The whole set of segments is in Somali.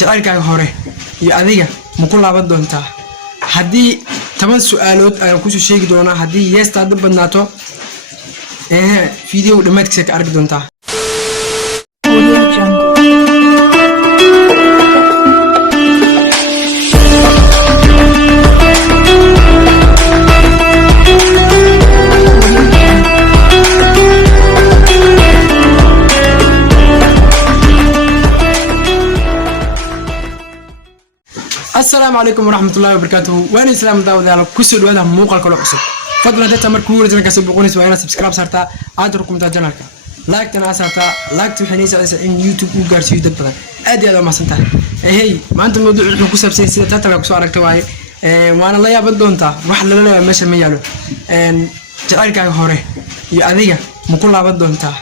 jacaylkaaga hore iyo adiga ma ku laaban doontaa haddii 10 su'aalood ayaan ku soo sheegi doonaa haddii yeesta aad badnaato video dhamaadkiisa ka arki doontaa السلام عليكم ورحمة الله وبركاته. وأنا إسلام داود على كسر وهذا موقع كله عصب. فضل هذا تمر كورة زي كسب بقوني سوينا سبسكرايب صارتا أدركم تاجنالك. لايك تنا صارتا لايك تحني سعيد إن يوتيوب وقارسي يدك بدن. أدي هذا ما سنتها. هي ما أنت موضوع إنه كسب سلسلة تتابع كسوارك تواعي. وأنا لا يبدون تا واحد لا ماشي ميالو. جعلك هوري يأذيه مكل عبدون تا.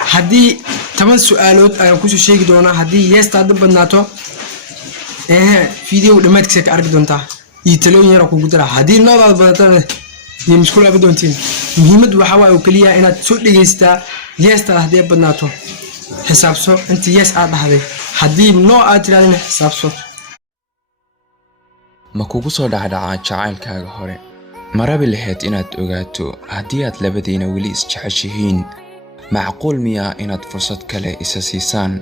هدي 8 سؤالات كوسو شيء دونا هدي يستعد بدناتو. فيديو dhamaadkiisa ka arki doontaa talooyin yar oo kugu dira hadii noobaad badataan ni mushkil aad doontiin muhiimad waxa waa oo kaliya inaad soo dhageystaa yeesta hadii badnaato xisaabso inta yees aad dhahday hadii noo aad tiraadina xisaabso ma kugu soo dhacdhacaa jacaylkaaga hore marabi lahayd inaad ogaato hadii aad labadiina wali is jeceshihiin macquul miyaa inaad fursad kale isa siisaan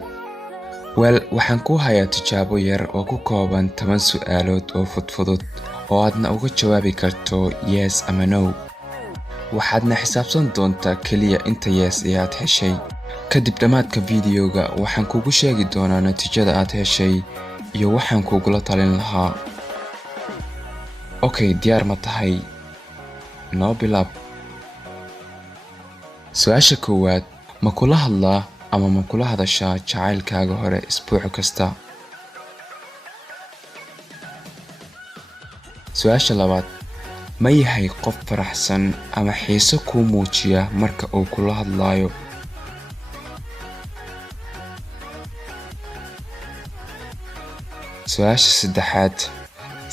waxaan ku hayaa tijaabo yar oo ku kooban 10 su'aalood oo fudud oo aadna uga jawaabi karto yes ama no waxaadna xisaabsan doontaa kaliya inta yes aad heshay kadib dhamaadka videoga waxaan kugu sheegi doonaa natiijada aad heshay iyo waxaan kugula talin lahaa okay diyaar ma tahay noo bilaab su'aasha koowaad ma kula hadlaa ama ma kula hadashaa jacaylkaaga hore isbuuc kasta su'aasha labaad ma yahay qof faraxsan ama xiiso ku muujiya marka uu kula hadlayo su'aasha saddexaad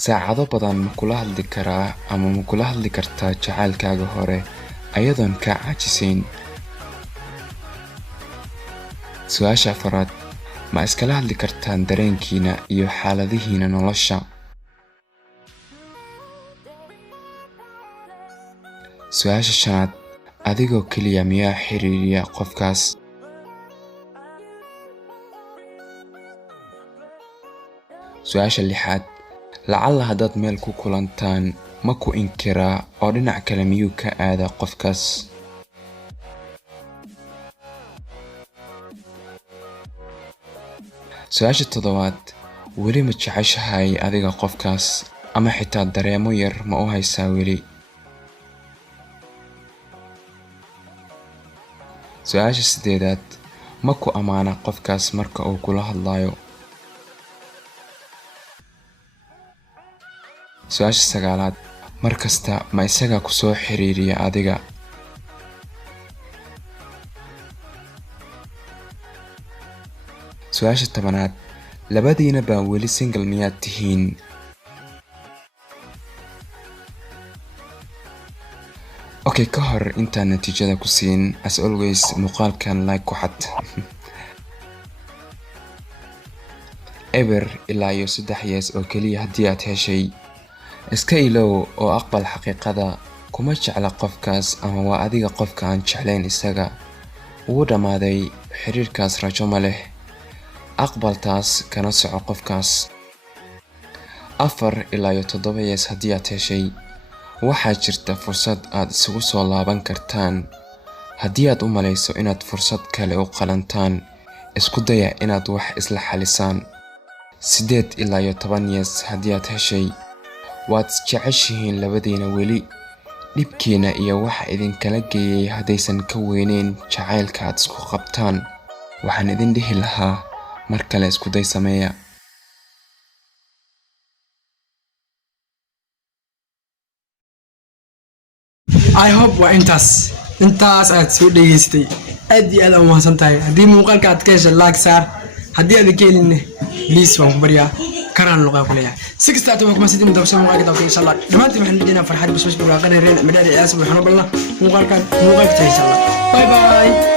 saacado badan ma kula hadli karaa ama ma kula hadli kartaa jacaylkaaga hore ayadoon ka caajisayn su'aasha afraad ma iskala hadli kartaan dareenkiina iyo xaaladihiina nolosha su'aasha shanaad adigoo kaliya miyaa xiriiriya qofkaas su'aasha lixaad lacalla haddaad meel ku kulantaan ma ku inkiraa oo dhinac kale miyuu ka aadaa qofkaas su'aasha toddobaad weli ma jeceshahay adiga qofkaas ama xitaa dareemo yar ma u haysaa weli su'aasha siddeedaad ma ku amaana qofkaas marka uu kula hadlayo su'aasha sagaalaad mar kasta ma isaga ku soo xiriiriya adiga su'aasha tobanaad labadiina baa weli single miyaad tihiin okay ka hor intaan natiijada ku siin as always muuqaalkan like ku xad ever ilaa iyo 3 years oo kaliya haddii aad heshay iska ilow oo aqbal xaqiiqada kuma jecla qofkaas ama waa adiga qofka aan jeclayn isaga wuu dhamaaday xiriirkaas rajo ma leh aqbaltaas kana soco qofkaas 4 ilaa iyo 7 years haddii aad heshay waxaa jirta fursad aad isugu soo laaban kartaan haddii aad u malayso inaad fursad kale u qalantaan isku daya inaad wax isla xalisaan 8 ilaa iyo 10 years haddii aad heshay waad jeceshihiin labadiina weli dhibkiina iyo waxa idinkala geeyay haddaysan ka weyneyn jacaylka aad isku qabtaan waxaan idin dhihi lahaa mar kale isku day sameeya I hope waa intaas aad soo dhageystay aad iyo aad u mahadsantahay haddii muuqaalka aad ka heshay like saar haddii aad ka helin please waan ku baryaa kanaan luqay ku leeyahay si kasta aad kuma sidii dabshan muuqaalka dabka insha Allah dhamaantii waxaan dhignaa farxad bas bas barwaaqada reer madada ciyaas waxaan u balna muuqaalka insha Allah bye bye